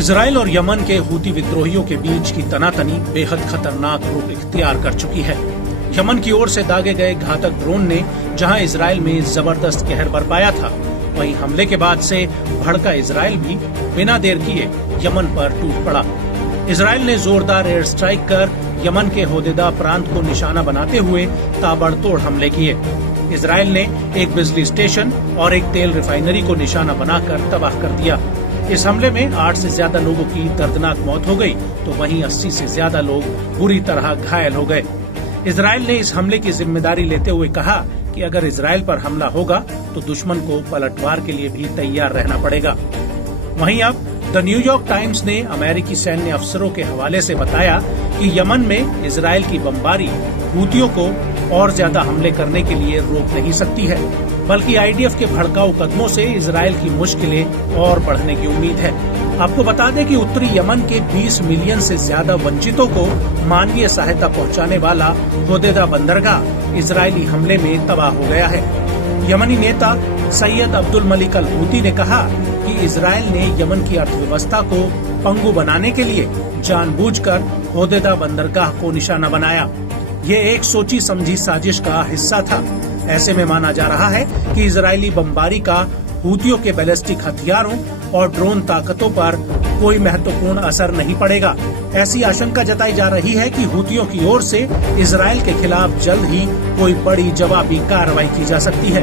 Israel और Yemen के Houthi विद्रोहियों के बीच की तनातनी बेहद खतरनाक रूप इख्तियार कर चुकी है। यमन की ओर से दागे गए घातक ड्रोन ने जहां इजराइल में जबरदस्त कहर बरपाया था, वहीं हमले के बाद से भड़का इजराइल भी बिना देर किए यमन पर टूट पड़ा। इजराइल ने जोरदार एयर स्ट्राइक कर यमन के होदेदा प्रांत को निशाना बनाते हुए ताबड़तोड़ हमले किए। इजराइल ने एक बिजली स्टेशन और एक तेल रिफाइनरी को निशाना बनाकर तबाह कर दिया। इस हमले में 8 से ज्यादा लोगों की दर्दनाक मौत हो गई, तो वहीं 80 से ज्यादा लोग बुरी तरह घायल हो गए। इजराइल ने इस हमले की जिम्मेदारी लेते हुए कहा कि अगर इजराइल पर हमला होगा तो दुश्मन को पलटवार के लिए भी तैयार रहना पड़ेगा। वहीं अब द न्यूयॉर्क टाइम्स ने अमेरिकी सैन्य अफसरों के हवाले से बताया कि यमन में इजराइल की बमबारी हूतियों को और ज्यादा हमले करने के लिए रोक नहीं सकती है, बल्कि आईडीएफ के भड़काऊ कदमों से इजराइल की मुश्किलें और बढ़ने की उम्मीद है। आपको बता दें कि उत्तरी यमन के 20 मिलियन से ज्यादा वंचितों को मानवीय सहायता पहुंचाने वाला होदेदा बंदरगाह इजरायली हमले में तबाह हो गया है। यमनी नेता सैयद अब्दुल मलिक अल हूती ने कहा कि इजराइल ने यमन की अर्थव्यवस्था को पंगु बनाने के लिए जानबूझकर होदेदा बंदरगाह को निशाना बनाया। ये एक सोची समझी साजिश का हिस्सा था। ऐसे में माना जा रहा है कि इजरायली बमबारी का हूतियों के बैलिस्टिक हथियारों और ड्रोन ताकतों पर कोई महत्वपूर्ण असर नहीं पड़ेगा। ऐसी आशंका जताई जा रही है कि हूतियों की ओर से इजराइल के खिलाफ जल्द ही कोई बड़ी जवाबी कार्रवाई की जा सकती है।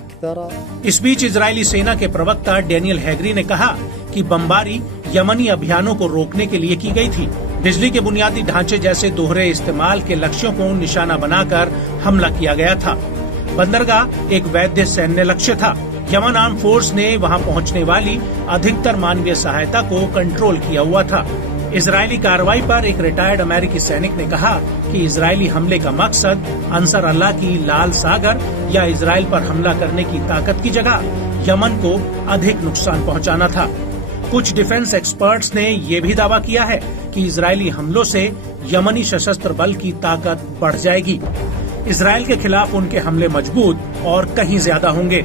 अक्थर। इस बीच इजरायली सेना के प्रवक्ता डेनियल हैगरी ने कहा कि बमबारी यमनी अभियानों को रोकने के लिए की गई थी। बिजली के बुनियादी ढांचे जैसे दोहरे इस्तेमाल के लक्ष्यों को निशाना बनाकर हमला किया गया था। बंदरगाह एक वैध सैन्य लक्ष्य था। यमन आर्म फोर्स ने वहां पहुंचने वाली अधिकतर मानवीय सहायता को कंट्रोल किया हुआ था। इजरायली कार्रवाई पर एक रिटायर्ड अमेरिकी सैनिक ने कहा कि इजरायली हमले का मकसद अंसर अल्लाह की लाल सागर या इजराइल पर हमला करने की ताकत की जगह यमन को अधिक नुकसान पहुंचाना था। कुछ डिफेंस एक्सपर्ट्स ने ये भी दावा किया है कि इजरायली हमलों से यमनी सशस्त्र बल की ताकत बढ़ जाएगी। इजराइल के खिलाफ उनके हमले मजबूत और कहीं ज्यादा होंगे।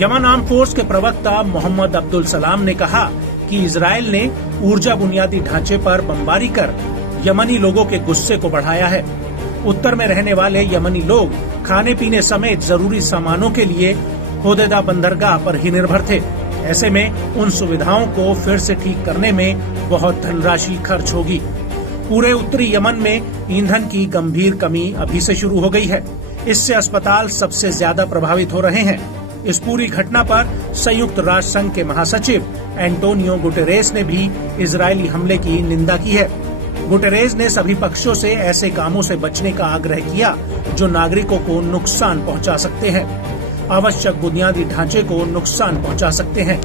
यमन आर्म फोर्स के प्रवक्ता मोहम्मद अब्दुल सलाम ने कहा कि इजराइल ने ऊर्जा बुनियादी ढांचे पर बमबारी कर यमनी लोगों के गुस्से को बढ़ाया है। उत्तर में रहने वाले यमनी लोग खाने पीने समेत जरूरी सामानों के लिए होदेदा बंदरगाह पर ही निर्भर थे। ऐसे में उन सुविधाओं को फिर से ठीक करने में बहुत धनराशि खर्च होगी। पूरे उत्तरी यमन में ईंधन की गंभीर कमी अभी से शुरू हो गई है। इससे अस्पताल सबसे ज्यादा प्रभावित हो रहे हैं। इस पूरी घटना पर संयुक्त राष्ट्र संघ के महासचिव एंटोनियो गुटेरेस ने भी इजरायली हमले की निंदा की है। गुटेरेस ने सभी पक्षों से ऐसे कामों से बचने का आग्रह किया जो नागरिकों को नुकसान पहुंचा सकते हैं, आवश्यक बुनियादी ढांचे को नुकसान पहुंचा सकते हैं।